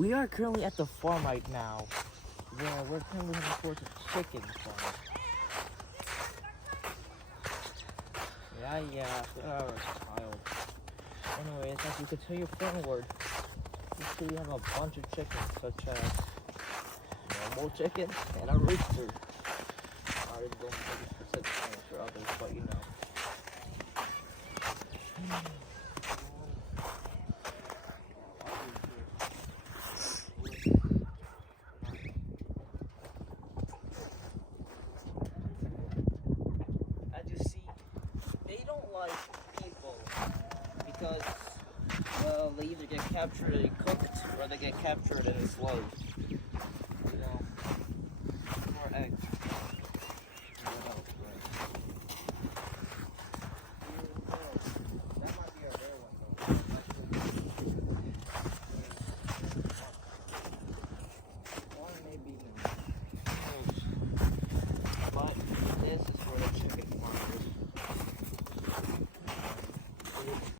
We are currently at the farm right now. Yeah, we're currently heading towards a chicken farm. Yeah, oh, child. Anyways, as we continue forward, we see we have a bunch of chickens, such as normal chicken and a rooster. I don't make specific names for others, but you know. As you see, they don't like people because, well, they either get captured and cooked or they get captured and enslaved.